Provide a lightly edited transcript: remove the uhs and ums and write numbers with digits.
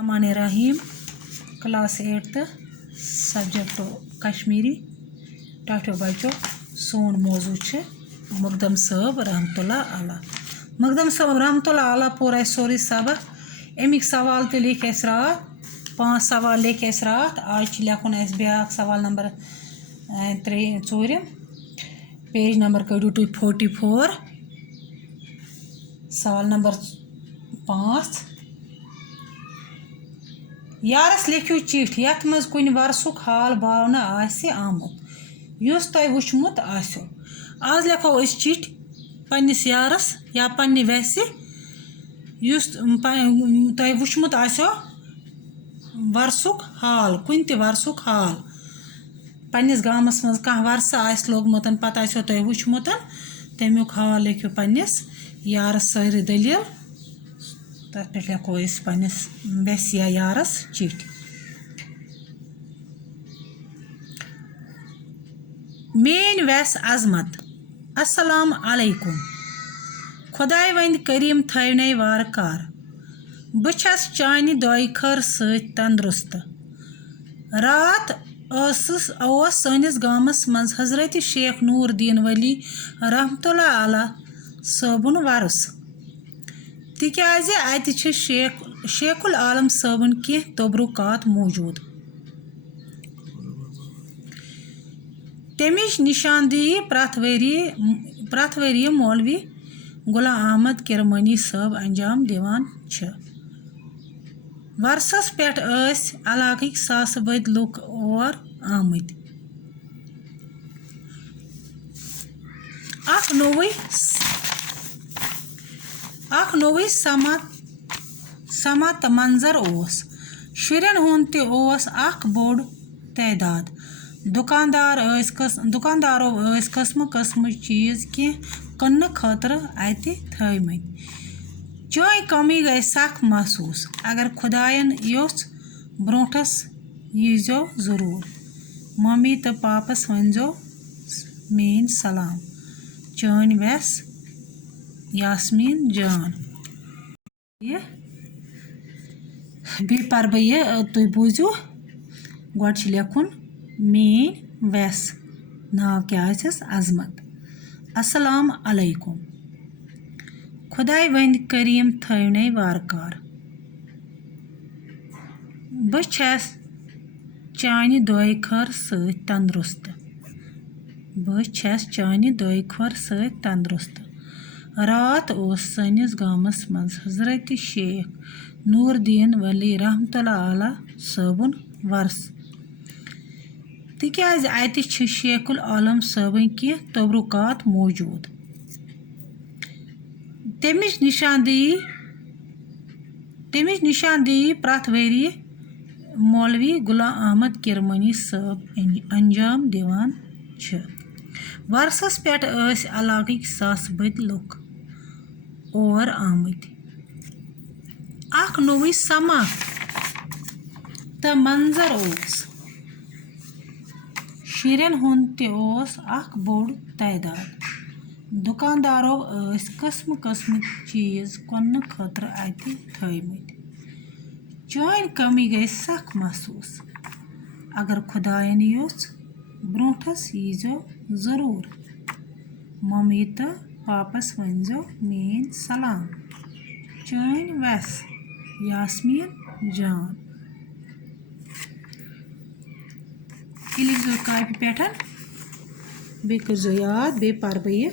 Rahim, class 8th, subject Kashmiri, टाटो बचो सोन मौजू मकदम साहब रहमतुल्लाह आला। मकदम साहब रहमतुल्लाह आला पोर सोरे सबक अमिक सवाल तो लिख रात 5 सवाल लिख रात आज लेखन ब्या सवाल नंबर 4 पेज नंबर कड़ू तुम 44 सवाल नंबर 5 यारस लिखियो चिठ यथ मज कुन वर्षुक हाल बावना आमुत युस तय वुचमुत आसो। आज लिखो अस चिठ पन्निस यारस या पन्नि वैसे युस तय वुचमुत आसो वर्षुक हाल कुन ते वर्षुक हाल पन्निस गामस मज कह वर्ष आस लोगमुत पत आसो तय वुचमुत तमियुक हाल लिखियो पन्निस यारस सारी दलील तथ पे लिखो अस पन्निस वेस या यारस चिठ। मेन वैस अजमत अस्सलाम अलैकुम खुदाय वंद करीम थवने वार कार बछस चानि दोय खर सत तंदुरुस्त रात सनिस गामस मज हजरत शेख नूरदीन वली रहमतुल्लाह आला सबुन वर्स तिकाज अत शेखुल आलम सबन कह तबरुकात मौजूद तमिच निशानदेही प्रथ वरी मौलवी गुलाम अहमद किरमानी साहब अंजाम दिवान छ। वर्षस पे इलाक सास बद लुक और आमद अख नोवै समा मंजर शुरन हुंद तोस अख बोड़ तदाद दुकानदारों कस्म कस्म चीज कह कन्न खतर अत थमत चाय कमी गई सख महसूस अगर खुदायन योच ब्रोठस यीजो जरूर मम्मी तो पापस वनजो मेन सलाम चान वैस यास्मीन जान। बे पर बह तुम बूझो गोड लेखुन मेन वैस नाव क्या अजमत अस्सलाम अलैकुम खुदाय वंद करीम थवने वारकार बस चानि दोय खर सत तंदुरुस्त रात सनिस गामस मज हजरत शेख नूरदीन वली रहमतुल्लाह आला सबुन वर्स तिकाज अत शेखुल आलम सबन कह तबरुकात मौजूद तमिच निशानदेही प्रथ वरी मौलवी गुलाम अहमद किरमानी साहब अंजाम दिवान छ। वर्षस पे इलाक सास बद लुक और आमद अख नोवै समा तो मंजर शुरन हुंद तोस अख बोड़ तदाद दुकानदारों कस्म कस्म चीज कन्न खतर अत थमत चान कमी गई सख महसूस अगर खुदायन योच ब्रोठस यीजो जरूर मम्मी तो पापस वनजो मेन सलाम चान वैस यास्मीन जान। लिखो कापी पे बे कर याद बे पर बह।